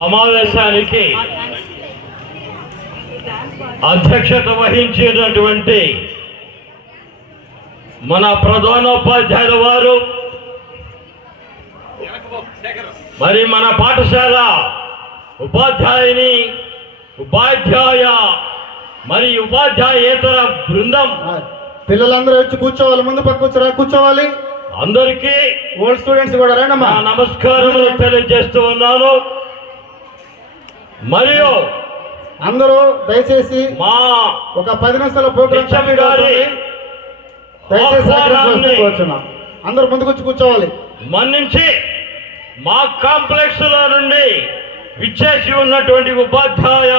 సమావేశానికి అధ్యక్షత వహించినటువంటి మన ప్రధానోపాధ్యాయుల వారు మరి మన పాఠశాల ఉపాధ్యాయుని ఉపాధ్యాయ మరి ఉపాధ్యాయేతర బృందం. పిల్లలందరూ వచ్చి కూర్చోవాలి ముందు పక్క కూర్చోరా కూర్చోవాలి. అందరికీ ఓల్డ్ స్టూడెంట్స్ కూడా రండమ్మా. నా నమస్కారములు తెలియజేస్తూ ఉన్నాను. మరియు అందరూ దయచేసి మా ఒక పది నిమిషాల ప్రోగ్రామ్. దయచేసి అందరూ ముందుకు వచ్చి కూర్చోవాలి. మన్నించి మా కాంప్లెక్స్లో నుండి విచ్చేసి ఉన్నటువంటి ఉపాధ్యాయ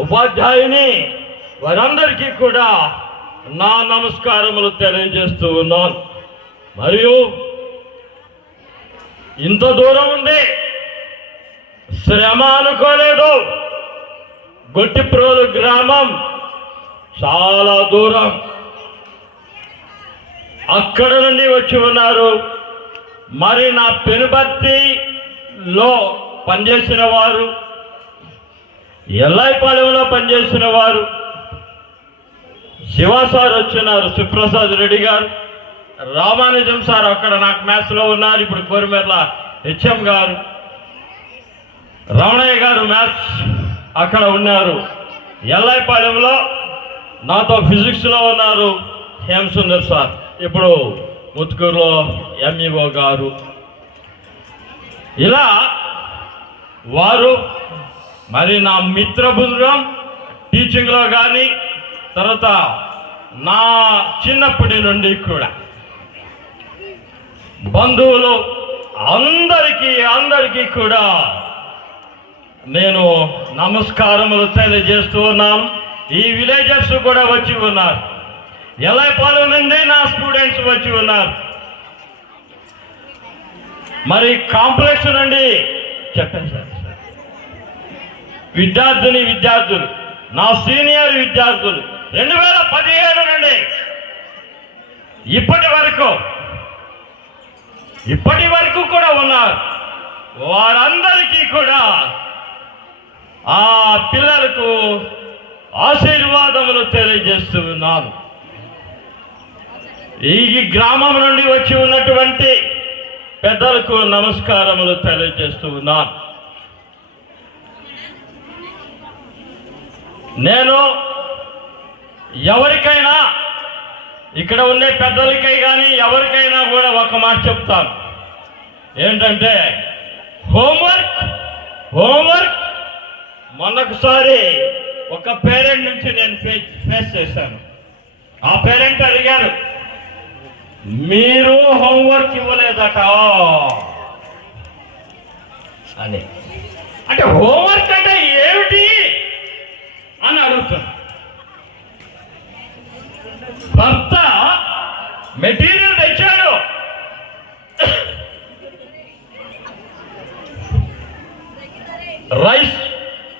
ఉపాధ్యాయుని వారందరికీ కూడా నా నమస్కారములు తెలియజేస్తూ ఉన్నాను. మరియు ఇంత దూరం ఉంది. శ్రమ అనుకోలేదు గొట్టిప్రోలు గ్రామం చాలా దూరం. అక్కడ నుండి వచ్చి ఉన్నారు. మరి నా పెనుబర్తిలో పనిచేసిన వారు ఎల్లాయిపాలెంలో పనిచేసిన వారు శివ సార్ వచ్చినారు సుప్రసాద్ రెడ్డి గారు. రామానుజం సార్ అక్కడ నాకు మ్యాథ్స్లో ఉన్నారు. ఇప్పుడు కోరిమెర్ల హెచ్ఎం గారు. రమణయ్య గారు మ్యాథ్స్ అక్కడ ఉన్నారు. ఎల్లాయిపాలెంలో నాతో ఫిజిక్స్లో ఉన్నారు హేమసుందర్ సార్. ఇప్పుడు ముత్తుకూరులో ఎంఈఓ గారు. ఇలా వారు మరి నా మిత్ర బృందం టీచింగ్లో కానీ తర్వాత నా చిన్నప్పటి నుండి కూడా బంధువులు అందరికీ అందరికీ కూడా నేను నమస్కారములు తెలియజేస్తూ ఉన్నాను. ఈ విలేజర్స్ కూడా వచ్చి ఉన్నారు. ఎల్లపాలు నుండి నా స్టూడెంట్స్ వచ్చి ఉన్నారు. మరి కాంప్లెక్స్ నుండి చెప్పండి సార్. సార్. విద్యార్థిని విద్యార్థులు నా సీనియర్ విద్యార్థులు రెండు వేల పదిహేడు నుండి ఇప్పటి వరకు ఇప్పటి వరకు కూడా ఉన్నారు. వారందరికీ కూడా ఆ పిల్లలకు ఆశీర్వాదములు తెలియజేస్తూ ఉన్నాను. ఈ గ్రామం నుండి వచ్చి ఉన్నటువంటి పెద్దలకు నమస్కారములు తెలియజేస్తూ ఉన్నాను. నేను ఎవరికైనా ఇక్కడ ఉండే పెద్దలకై కానీ ఎవరికైనా కూడా ఒక మాట చెప్తాను. ఏంటంటే హోంవర్క్ హోంవర్క్ మొన్నొకసారి ఒక పేరెంట్ నుంచి నేను ఫేస్ ఫేస్ చేశాను. ఆ పేరెంట్ అడిగారు మీరు హోంవర్క్ ఇవ్వలేదట. అని. అంటే హోంవర్క్ అంటే ఏమిటి అని అడుగుతాను. భర్త మెటీరియల్ తెచ్చాడు. రైస్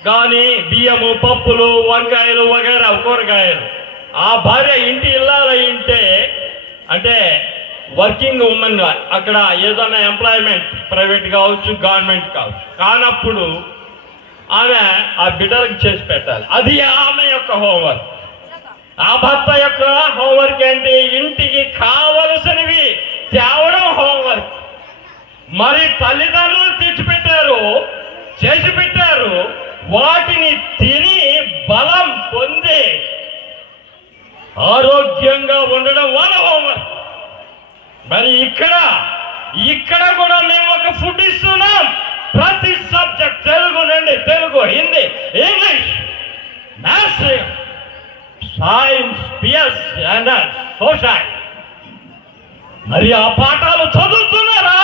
కానీ బియ్యము పప్పులు వంకాయలు వగైరా కూరగాయలు. ఆ భార్య ఇంటి ఇల్లాలై ఉంటే అంటే వర్కింగ్ ఉమెన్ అక్కడ ఏదైనా ఎంప్లాయ్మెంట్ ప్రైవేట్ కావచ్చు గవర్నమెంట్ కావచ్చు. కానప్పుడు ఆమె ఆ బిడ్డలకు చేసి పెట్టాలి. అది ఆమె యొక్క హోంవర్క్. ఆ భర్త యొక్క హోంవర్క్ ఏంటి? ఇంటికి కావలసినవి తేవడం హోంవర్క్. మరి తల్లిదండ్రులు తెచ్చిపెట్టారు చేసి పెట్టారు వాటిని తిని బలం పొంది ఆరోగ్యంగా ఉండడం వాళ్ళ హోంవర్క్. మరి ఇక్కడ ఇక్కడ కూడా మేము ఒక ఫుడ్ ఇస్తున్నాం. ప్రతి సబ్జెక్ట్ తెలుగు నుండి Telugu Hindi English maths science PS and social మరి ఆ పాఠాలు చదువుతున్నారా?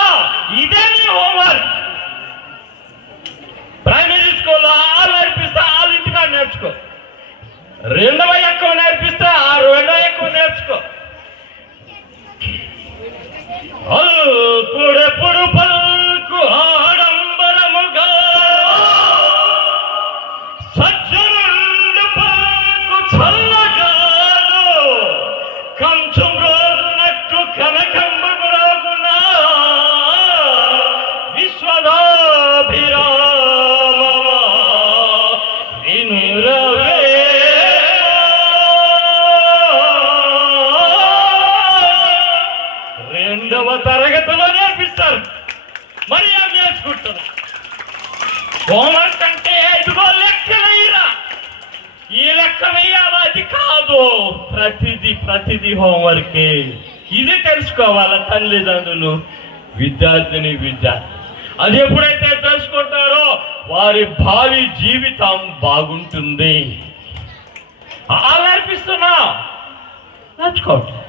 ఇదే నీ హోంవర్క్. ప్రైమరీ స్కూల్లో నేర్చుకో. రెండవ ఎక్కువ నేర్పిస్తే ఆ రెండవ ఎక్కువ నేర్చుకో. అల్పు హోంవర్క్ అంటే ఇదిగో లెక్క ఈ లెక్క వేయాలా అది కాదు ప్రతిదీ ప్రతిదీ హోంవర్కే. ఇది తెలుసుకోవాల తల్లిదండ్రులు? విద్యార్థిని విద్యార్థి. అది ఎప్పుడైతే తెలుసుకుంటారో వారి భావి జీవితం బాగుంటుంది. అలా నేర్పిస్తున్నా నేర్చుకోవట్లే.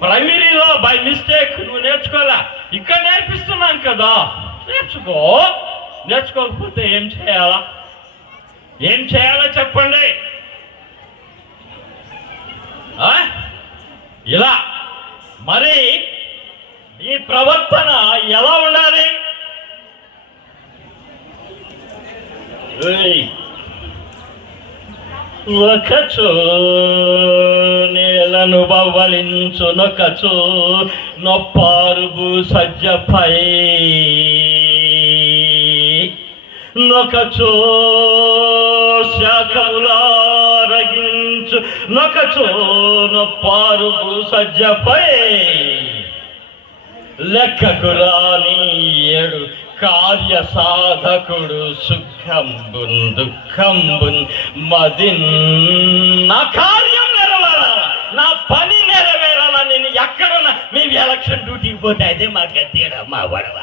ప్రైమరీలో బై మిస్టేక్ నువ్వు నేర్చుకోలే ఇక్కడ నేర్పిస్తున్నాను కదా. నేర్చుకో. నేర్చుకోకపోతే ఏం చేయాలా? ఏం చేయాలో చెప్పండి. ఇలా. మరి ఈ ప్రవర్తన ఎలా ఉండాలి? ఏయ్. ఒకచో నేలను బవ్వలించునొకచో నొప్పారుబు సజ్జపై నొకచో శాఖములారగించు నొకచో నొప్పారుబు సజ్జపై లెక్కకు రాని ఏడు కార్య సాధకుడు సుఖంబున్ దుఃఖంబున్ మదిన్. నా కార్యం నెరవేరాల? నా పని నెరవేరాల? నేను ఎక్కడున్నా? మేము ఎలక్షన్ డ్యూటీకి పోతే అయితే మాకు గతేడా మా గొడవ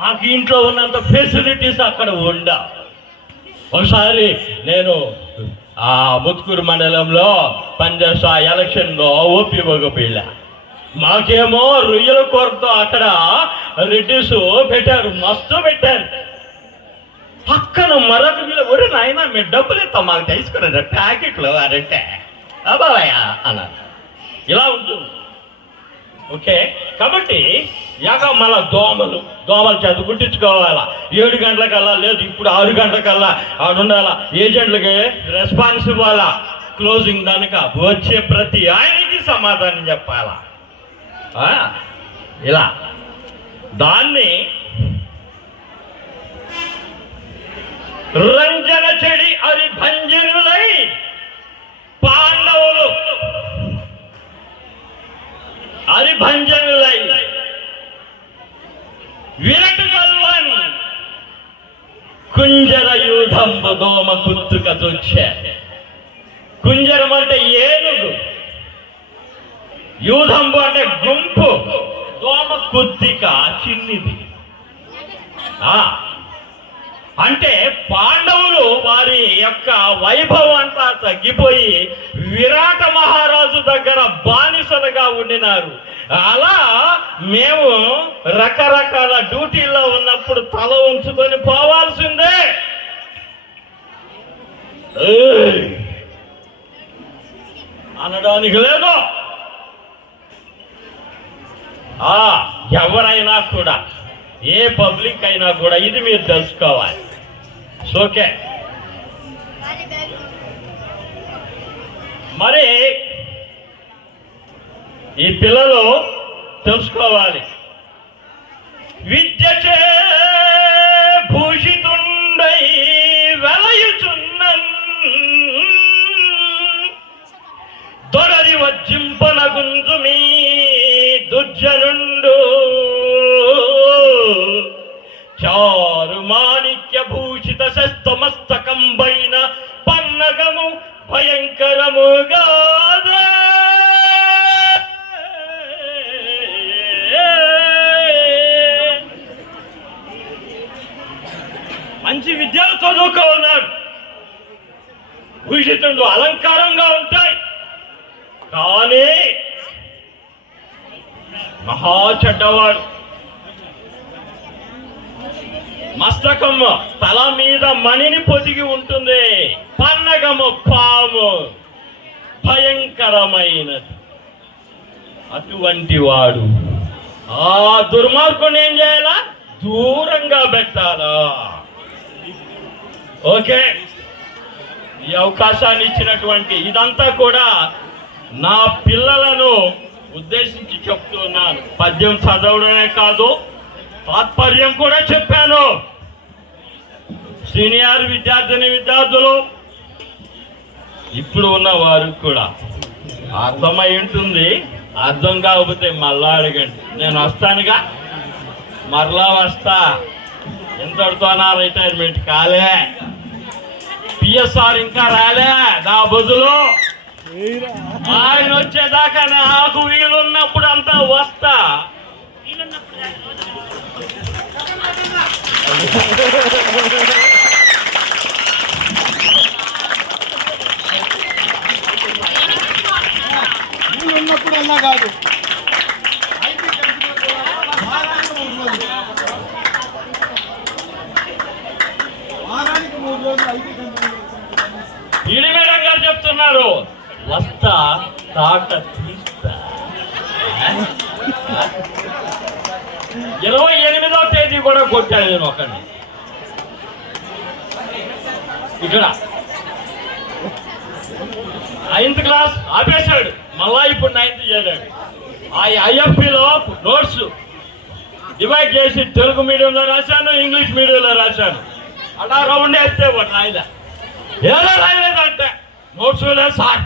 మాకు ఇంట్లో ఉన్నంత ఫెసిలిటీస్ అక్కడ ఉండవు ఒకసారి నేను ఆ ముత్కూరు మండలంలో పనిచేస్తా ఎలక్షన్లో ఓపీ ఒక పిల్ల. మాకేమో రొయ్యల కూరతో అక్కడ రెడ్డిస్ పెట్టారు మస్తు పెట్టారు. పక్కన మరొక మీద ఒరే నాయన మేము డబ్బులు ఇస్తాం మాకు తెలుసుకున్నారు ప్యాకెట్లు అరంటే అబ్బాయ అన్నారు. ఇలా ఉంటుంది ఓకే? కాబట్టి యాక మళ్ళా దోమలు దోమల చేత గుట్టించుకోవాలా ఏడు గంటలకల్లా లేదు ఇప్పుడు ఆరు గంటలకల్లా ఆడు ఉండాలా? ఏజెంట్లకి రెస్పాన్స్ ఇవ్వాలా క్లోజింగ్ దానిక? వచ్చే ప్రతి ఆయనకి సమాధానం చెప్పాలా? ఇలా. దాన్ని రంజన చెడి అది భంజనులై పాండవులు అది భంజనులై విరటు కల్వన్ కుంజర యూధంబు దోమ కుత్తుక తుచ్చే కుంజరం అంటే ఏనుగు. యూధంబు అంటే గుంపు. దోమ కొద్దిక చిన్నిది అంటే పాండవులు వారి యొక్క వైభవం అంతా తగ్గిపోయి విరాట మహారాజు దగ్గర బానిసలుగా ఉండినారు. అలా మేము రకరకాల డ్యూటీల్లో ఉన్నప్పుడు తల ఉంచుకొని పోవాల్సిందే. అనడానికి లేదు. ఆ ఎవరైనా కూడా ఏ పబ్లిక్ అయినా కూడా ఇది మీరు తెలుసుకోవాలి. ఓకే మరి ఈ పిల్లలు తెలుసుకోవాలి. విద్య చే భూషితుండై వెలయుచున్నన్ దొరరి వజ్జింపనగుంజు మీ దుర్జనుండు. చారు మాణిక్య భూషిత శస్తమస్తకంబైన పన్నగము భయంకరముగా మంచి విద్యలు చదువుకోన్నాడు భూషితుండు అలంకారంగా ఉంటాయి. కానీ మహా చెడ్డవాడు. మస్తకము తల మీద మణిని పొదిగి ఉంటుంది. పన్నగము పాము. భయంకరమైనది. అటువంటి వాడు. ఆ దుర్మార్గుని ఏం చేయాలా? దూరంగా పెట్టాలా. ఓకే. ఈ అవకాశాన్ని ఇచ్చినటువంటి ఇదంతా కూడా నా పిల్లలను ఉద్దేశించి చెప్తున్నాను పద్యం చదవడమే కాదు తాత్పర్యం కూడా చెప్పాను. సీనియర్ విద్యార్థిని విద్యార్థులు ఇప్పుడు ఉన్న వారు కూడా అర్థమై ఉంటుంది. అర్థం కాకపోతే మళ్ళా అడగండి. నేను వస్తానుగా? మరలా వస్తా. ఎంతటితో నా రిటైర్మెంట్ కాలే. పిఎస్ఆర్ ఇంకా రాలే నా బదులు ఆయన వచ్చేదాకా నాకు వీలున్నప్పుడు అంతా వస్తా. అలా కాదు. వారానికి మూడు రోజులు ఐటీ కంపెనీ చెప్తున్నారు. వస్తా తాట తీస్తా. ఇరవై ఎనిమిదో తేదీ కూడా కొట్టాను నేను ఒకరిని ఇక్కడ. నైన్త్ క్లాస్ ఆపేశాడు. మళ్ళా ఇప్పుడు నైన్త్ చేరాడు. ఆ ఐఎఫ్పిలో నోట్స్ డివైడ్ చేసి తెలుగు మీడియంలో రాశాను ఇంగ్లీష్ మీడియంలో రాశాను. అలా రౌండ్ వేస్తే వాడు రాయలే. ఏదో రాయలేదంటే. నోట్స్ లేదు సార్.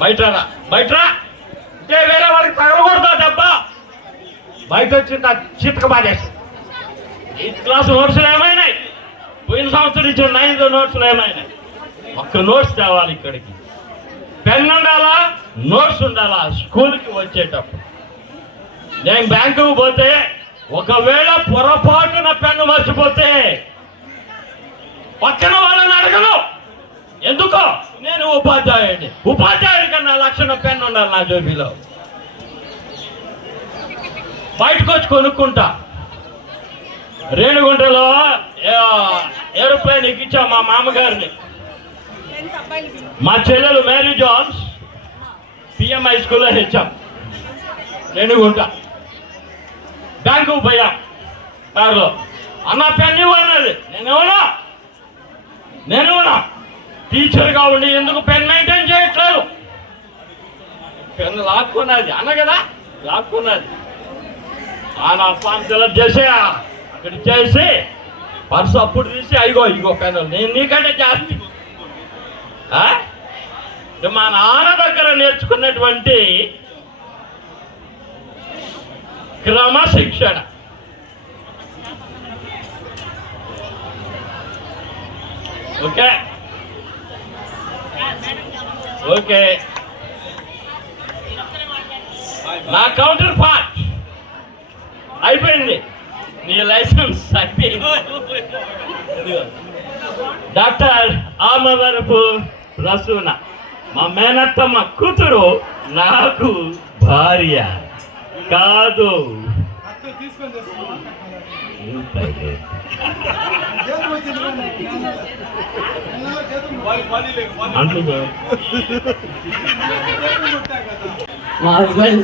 బయటరా బయటరా? అంటే వేరే వాడికి తగలకూడదా దెబ్బ బయట వచ్చి చితక బాధేసి ఎయిత్ క్లాస్ నోట్స్లు ఏమైనాయి? పోయిన సంవత్సరం నుంచి నైన్త్ నోట్స్లు ఏమైనాయి? ఒక్క నోట్స్ తేవాలి ఇక్కడికి. పెన్ ఉండాలా? నోట్స్ ఉండాలా? స్కూల్కి వచ్చేటప్పుడు. నేను బ్యాంకుకు పోతే ఒకవేళ పొరపాటున పెన్ను మర్చిపోతే పక్కన వాళ్ళని అడగను. ఎందుకో? నేను ఉపాధ్యాయుడిని. ఉపాధ్యాయుడి కన్నా లక్షణ పెన్ను ఉండాలి నా జోబీలో. బయటకు వచ్చి కొనుక్కుంటా. రేణుగుంటలో ఏ- ఏరోప్లేన్ ఎక్కించాం మా మామగారిని. మా చెల్లెలు మేరీ జాన్స్ పిఎం హై స్కూల్లో హెచ్చాం. రేణుగుంట. బ్యాంకు పోయా. కారులో. అన్న పెన్ ఇవ్వన్నది నేనేమన్నా నేనేమన్నా టీచర్గా ఉండి ఎందుకు పెన్ మెయింటైన్ చేయట్లేదు? పెన్ లాక్కున్నది. అన్న కదా? లాక్కున్నది. ఆ నా ఫామ్ ఫిలప్ చేసి అక్కడ చేసి పర్సు అప్పుడు తీసి అయ్యో ఇగో పెన్ నేను నీకంటే జాస్తి. మా నాన్న దగ్గర నేర్చుకున్నటువంటి క్రమశిక్షణ. ఓకే? ఓకే. నా కౌంటర్ పార్ట్. అయిపోయింది. నీ లైసెన్స్ అయిపోయింది. డాక్టర్ ఆమవరపు రసూన మా మేనత్తమ్మ కూతురు నాకు భార్య కాదు. తీసుకొని మా హస్బెండ్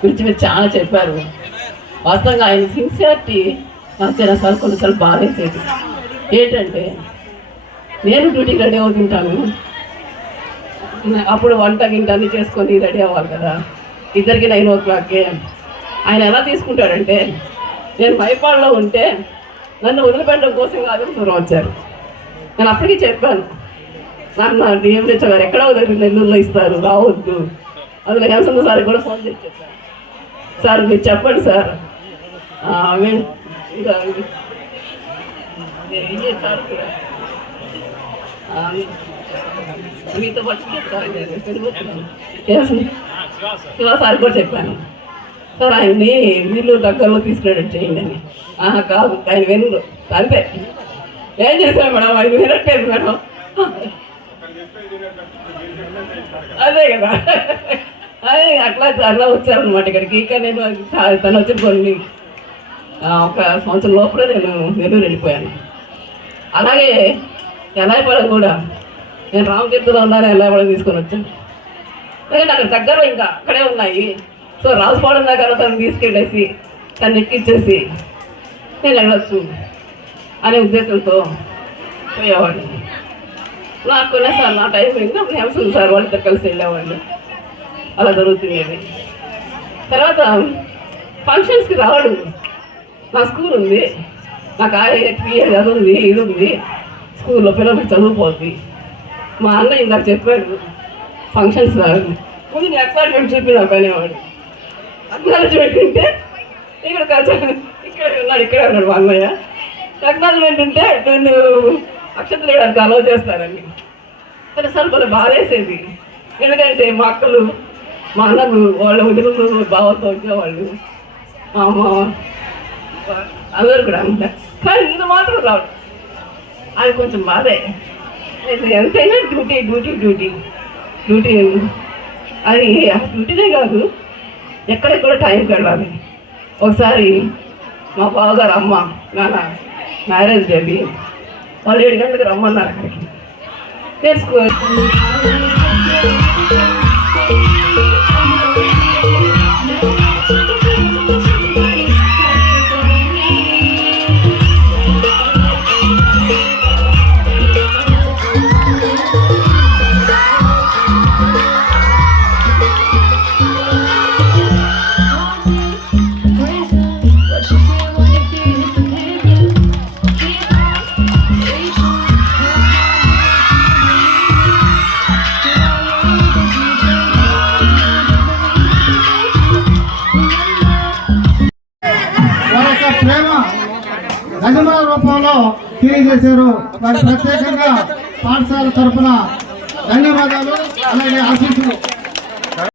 గురించి మీరు చాలా చెప్పారు. వాస్తవంగా ఆయన సిన్సియారిటీ నాకు చిన్నసార్లు కొన్నిసార్లు బాధేసేది. ఏంటంటే నేను డ్యూటీకి రెడీ అవుతుంటాను అప్పుడు వంట గింట అన్ని చేసుకొని రెడీ అవ్వాలి కదా. ఇద్దరికి నైన్ ఓ క్లాక్కే ఆయన ఎలా తీసుకుంటాడంటే నేను భయపాడులో ఉంటే నన్ను వదిలిపెట్టడం కోసం కాదు దూరం వచ్చారు. నేను అప్పటికి చెప్పాను. సార్ నా డిఎంహెచ్ గారు ఎక్కడ వదిలి నెల్లూరులో ఇస్తారు రావద్దు. అందులో హేమచంద్ర సార్ కూడా ఫోన్ చేసి సార్. సార్ మీరు చెప్పండి సార్. సార్? కూడా. మీతో సార్ కూడా చెప్పాను. సార్ ఆయన్ని వీళ్ళు దగ్గరలో తీసుకునేటట్టు చేయండి అని. ఆహా కాదు ఆయన వెన్ను అంతే. ఏం చేశాను మేడం? ఆయన వినట్లేదు మేడం. అదే కదా. అదే అట్లా అట్లా వచ్చారనమాట ఇక్కడికి. ఇక నేను తను వచ్చిన కొన్ని ఒక సంవత్సరం లోపల నేను నెల్లూరు వెళ్ళిపోయాను. అలాగే ఎలాయపడం కూడా నేను రామతీర్థలో ఉన్నాను ఎలాయపడం తీసుకొని వచ్చాను ఎందుకంటే అక్కడ దగ్గరలో ఇంకా అక్కడే ఉన్నాయి. సో రాజుపాలెం దగ్గర తను తీసుకెళ్ళేసి తను ఎక్కించేసి నేను వెళ్ళొచ్చు అనే ఉద్దేశంతో పోయేవాడిని. నాకు సార్ నా టైం పోయింది అప్పుడు సార్ వాళ్ళతో కలిసి వెళ్ళేవాళ్ళు అలా జరుగుతుండేది తర్వాత ఫంక్షన్స్కి రావడం. నా స్కూల్ ఉంది. నాకు ఆర్ఏపీ అది ఉంది ఇది ఉంది. స్కూల్లో పిల్లలకి చదువుపోద్ది. మా అన్న ఇందాక చెప్పాడు ఫంక్షన్స్ రాదు ముందు నేను అక్నాలజ్మెంట్ చూపి వాడు అక్నాలజ్మెంట్ ఉంటే ఇక్కడ ఇక్కడ ఉన్నాడు ఇక్కడే ఉన్నాడు మా అన్నయ్య. అక్నాలజ్మెంట్ ఉంటే నేను అక్షతలు వేయడానికి అలవ చేస్తారని కానీ సార్ బాధేసేది. ఎందుకంటే మా అక్కలు మా అన్నలు వాళ్ళ వదిలిన బావతో వచ్చేవాళ్ళు మా అమ్మ అందరూ కూడా అంట కానీ ఇది మాత్రం రావడం అది కొంచెం బాధే. ఎంతైనా డ్యూటీ డ్యూటీ డ్యూటీ. డ్యూటీ అది డ్యూటీనే కాదు ఎక్కడెక్కడ టైం గడవాలి. ఒకసారి మా బావగారు అమ్మ నాన్న మ్యారేజ్ బేబీ వాళ్ళు ఏడు గంటలకు రమ్మన్నారు అక్కడికి తెలుసుకో వారి ప్రత్యేకంగా పాఠశాల తరఫున ధన్యవాదాలు అలాగే ఆశీస్సులు.